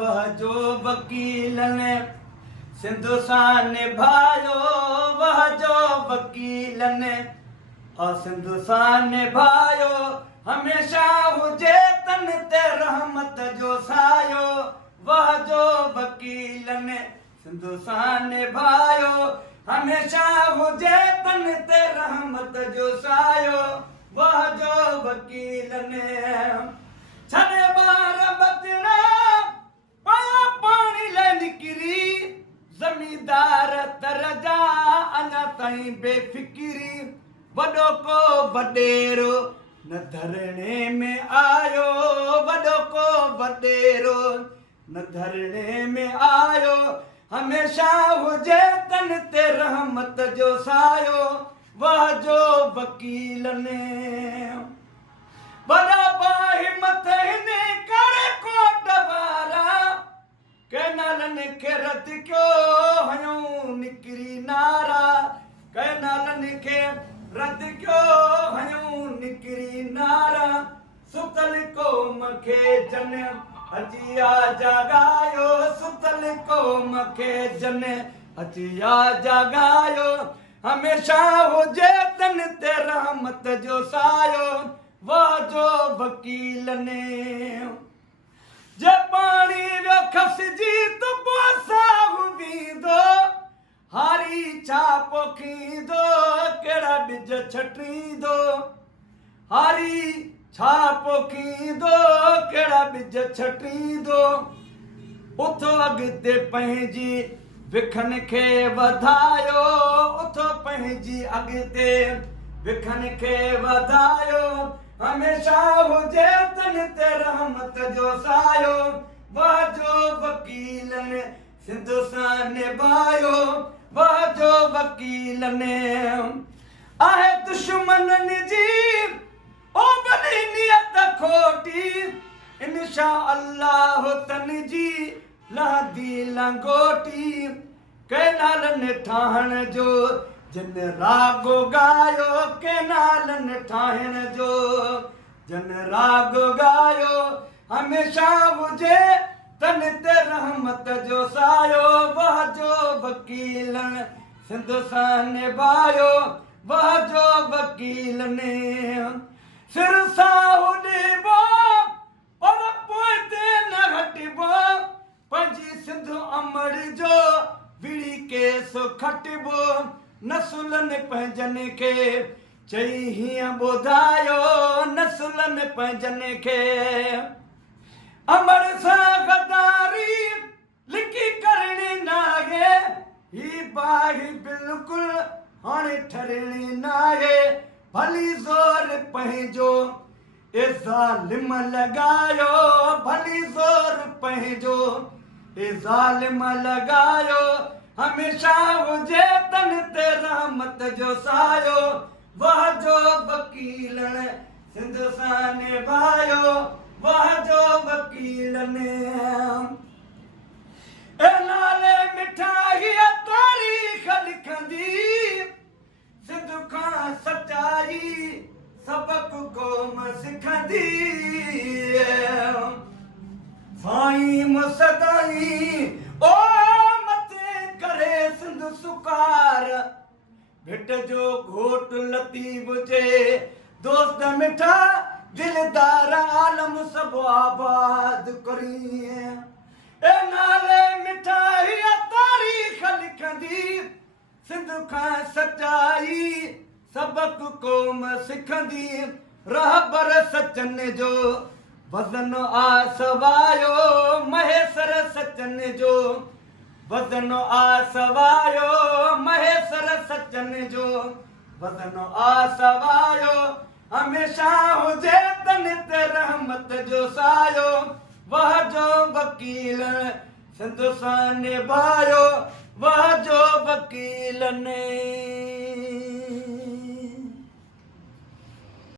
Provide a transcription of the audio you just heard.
वह जो वकील ने सिंधुसान निभायो, वह जो वकील ने सिंधुसान निभायो, हमेशा हुजे तन ते रहमत जो सायो। वह जो वकील ने सिंधुसान निभायो, हमेशा हुजे तन ते रहमत जो सायो। वह जो वकील ने छड़े बार बचना पाया पानी ले निकरी, जमींदार तरजा अञा ताईं बेफिक्री। वॾो को वॾेरो न धरणे में आयो, वॾो को वॾेरो न धरणे में आयो, हमेशा हुजे तन ते रहमत जो सायो। वह जो वकील ने वॾा बाहिमत हिन करे कोट वारा, कैनालनि खे रद कयो हयूं निकिरी नारा। कैनालनि खे रद कयो हयूं निकिरी नारा। सुतल क़ौम खे जन अचिया जागायो, सुतल क़ौम खे जन अचिया जागायो, हमेशा हुजे तन ते रहमत जो सायो। वह जो वकील ने जे पाणी जो खसिजी तो साहु वींदो, हारी छा पोखींदो कहिड़ा ॿिज छटींदो। हारी छा पोखींदो कहिड़ा ॿिज छटींदो। उथो अॻिते पंहिंजी विखनि खे वधायो, उथो पंहिंजी अॻिते विखनि खे वधायो, हमेशा हुजे तन ते रहमत जो सायो। वह जो वकील ने सिंधुसान निभायो, वह जो वकील ने आहे दुश्मननि जी ओ भली नियत खोटी, इंशा अल्लाह तन जी लहदी लंगोटी। कैनालनि ठाहिण जो जिन रागो गायो, कैनालनि ठाहिण जो जिन रागो गायो, हमेशा हुजे तन ते रहमत जो सायो। वह जो वकील सिंधुसान निभायो, वह जो वकील ने सिर साहु ॾिबो और पोइ ते न हटिबो, पंहिंजी सिंध अमड़ जो विड़ी केस खटिबो। नसुलनि पंहिंजनि खे चई हीअं ॿुधायो, नसुलनि पंहिंजनि खे अमर सां गदारी लिकी करणी नाहे, ही बाही बिल्कुलु हाणे ठरणी नाहे। भली ज़ोर पंहिंजो ए ज़ालिम लॻायो, भली ज़ोर पंहिंजो ए ज़ालिम लॻायो, हमेशा हुजे तन ते रहमत जो सायो। वह जो वकील सिंधुसान निभायो, वह जो वकील ने ए नाले मिठाई तारीख़ लिखंदी, सिंध खां सचाई सबक क़ौम सिखंदी। साईं मुसदाई ओ मथे करे सिंध सुकार, भिट जो घोट लतीफ़ जे दोस्त मिठा दिलदार आलम सब आबाद करी। ए नाले मिठाई तारीख़ लिखंदी, सिंध खां सचाई सबक क़ौम सिखंदी। रहबर सचन जो वज़न आसवायो, महेसर सचन जो वज़न आसवायो, महेसर सचन जो वज़न आसवायो, हमेशा हुजे तन ते रहमत जो सायो। वह जो वकील सिंधुसान निभायो, वह जो वकील ने